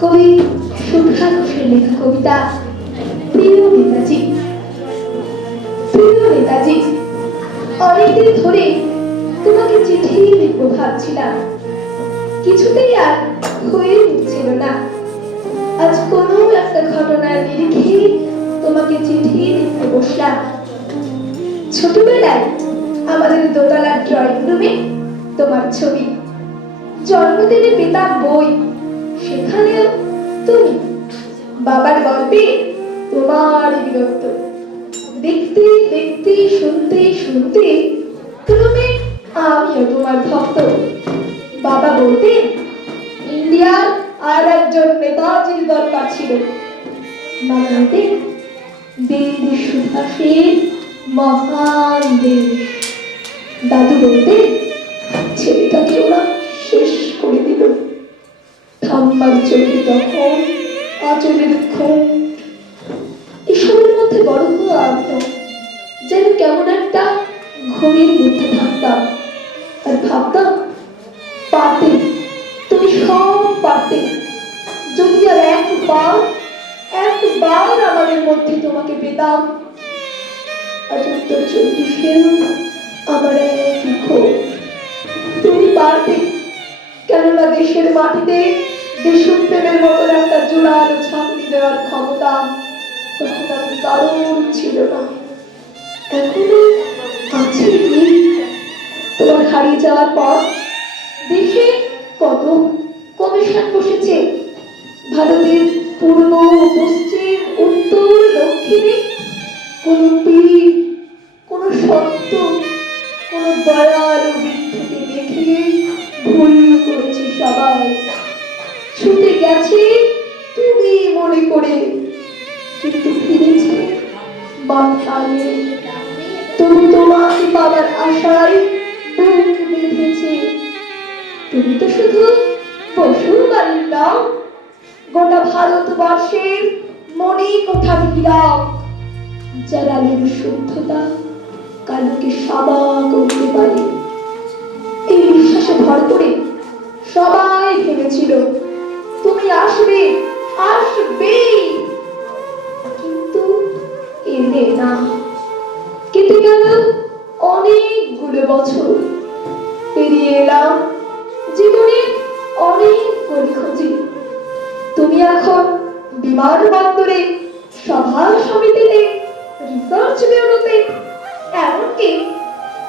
কবি সুধা ঘোষের লেখা কবিতা প্রিয় নেতাজি। প্রিয় নেতাজি, অনেকদিন ধরে তোমাকে চিঠি লিখবো ভাবছিলাম, কিছুতেই আর হয়ে উঠছিল না। আজ কোনো একটা ঘটনার নিরিখে তোমাকে চিঠি লিখতে বসলাম। ছোটবেলায় আমাদের দোতলার ড্রয়িং রুমে তোমার ছবি, জন্মদিনে পেতাম বই, সেখানেও তুমি। বাবার গল্পে তোমার বিরক্ত, দেখতে দেখতে শুনতে শুনতে ক্রমে আমিও তোমার ভক্ত। বাবা বলতেন ইন্ডিয়ার আর একজন নেতাজির দরকার ছিল। বাবা বলতেন দেশ সুভাষের মহান দেশ। দাদু বলতেন ছেলেটাকে ওরা শেষ করে দিল। ঠাম্মার চোখে তখন আঁচলের ঘুম। এসবের মধ্যে বড় হওয়া আমিও যেন কেমন একটা ঘুমের মধ্যে থাকতাম আর ভাবতাম পারতে, তুমি সব পারতে, যদি আর একবার আমাদের মধ্যে তোমাকে পেতাম। আজ উত্তর চব্বিশেও আমার একই ক্ষোভ, তুমি পারতে, কেননা দেশের মাটিতে দেশপ্রেমের মতন একটা জোরালো ঝাঁকুনি দেওয়ার ক্ষমতা তখন আর কারোর ছিল না। এখনো আছে কি? তোমার হারিয়ে যাওয়ার পর দেশে কত কমিশন বসেছে, ভারতের পূর্ব পশ্চিম উত্তর দক্ষিণে। কোন পীর, কোন সত্য, কোন দয়ালু বৃদ্ধকে দেখে ভুল করেছে সবাই, ছুটে গেছে তুমি মনে করে, কিন্তু ফিরেছে মাথায়। তবু তোমাকে পাওয়ার আশায় বুক বেঁধেছে। তুমি তো শুধু পশুর বাড়ির নাও, গোটা ভারতবর্ষের মনে কোঠার হীরক, যার আলোর শুদ্ধতা কালকে সাদা করতে পারে। এই বিশ্বাসে ভর করে সবাই ভেবেছিল তুমি আসবে, কিন্তু এলে না। কেটে গেল অনেকগুলো বছর, পেরিয়ে এলাম জীবনের অনেক খোঁজে। তুমি এখন বিমানবন্দরে, সভা সমিতিতে, রিসার্চ ব্যুরোতে, এমনকি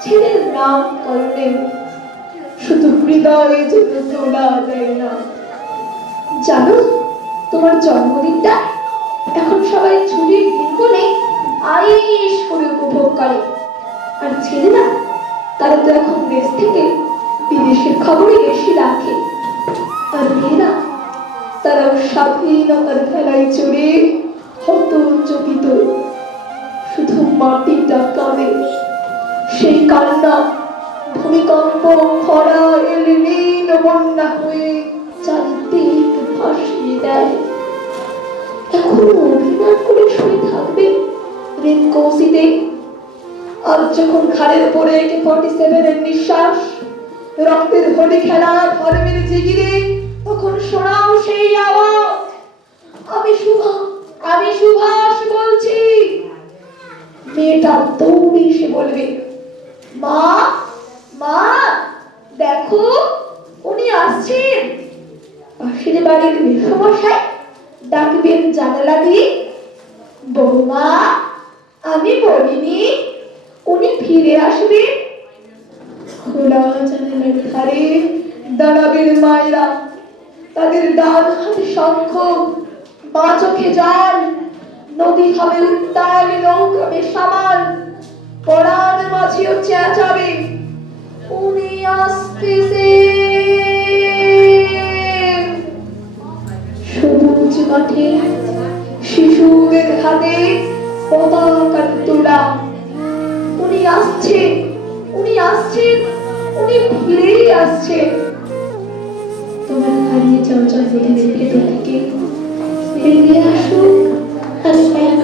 ছেলের নাম করণেও শুধু হৃদয়ে যেন তোলা দেয় না। জানো, তোমার জন্মদিনটা এখন সবাই ছুটির দিন বলে আয়েশ করে উপভোগ করে। আর ছেলেরা, তারা তো এখন দেশ থেকে বিদেশের খবরই বেশি রাখে। আর মেয়েরা, তারাও স্বাধীনতার খেলায় চড়ে হতচকিত। শুধু মাটিটা কাঁদে, সেই কান্না ভূমিকম্প, খরা, এলনিনো বন্যা হয়ে চারিদিক ভাসিয়ে দেয়। এখনো অভিমান করে শুয়ে থাকবে রেনকোসিতে। আজ যখন ঘাড়ের উপরে AK-47 এর নিঃশ্বাস, রক্তের হোলি খেলা ধর্মের জিগিরে, তখন শোনাও সেই আওয়াজ, আমি সুভাষ বলছি। মেয়েটা দৌড়ে এসে বলবে, মা মা দেখো উনি আসছেন। পাশের বাড়ির মেসমশাই ডাকবেন জানালা দিয়ে, বৌমা আমি বলিনি উনি ফিরে আসবে। খোলা জানালার ধারে দাঁড়াবেন মায়েরা, তাদের ডান হাতে শঙ্খ, বাঁ চোখে জল। নদী হবে উত্তাল, নৌকা বেসামাল, পরাণ মাঝিও চেঁচাবে উনি আসতেছে। সবুজ মাঠে শিশুদের হাতে পতাকার তোলা, উনি আসছেন, উনি আসছেন, উনি ফিরেই আসছেন। তোমার হারিয়ে যাওয়া জন্মদিনের ভেতর থেকে বেরিয়ে আসুক আর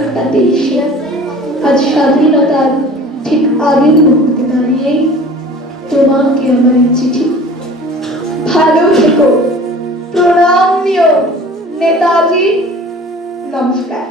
একটা দেশে আজ স্বাধীনতার ঠিক আগের মুহূর্তে দাঁড়িয়ে তোমাকে আমার চিঠি। ভালো থেকো, প্রণাম নিও নেতাজি নমস্কার।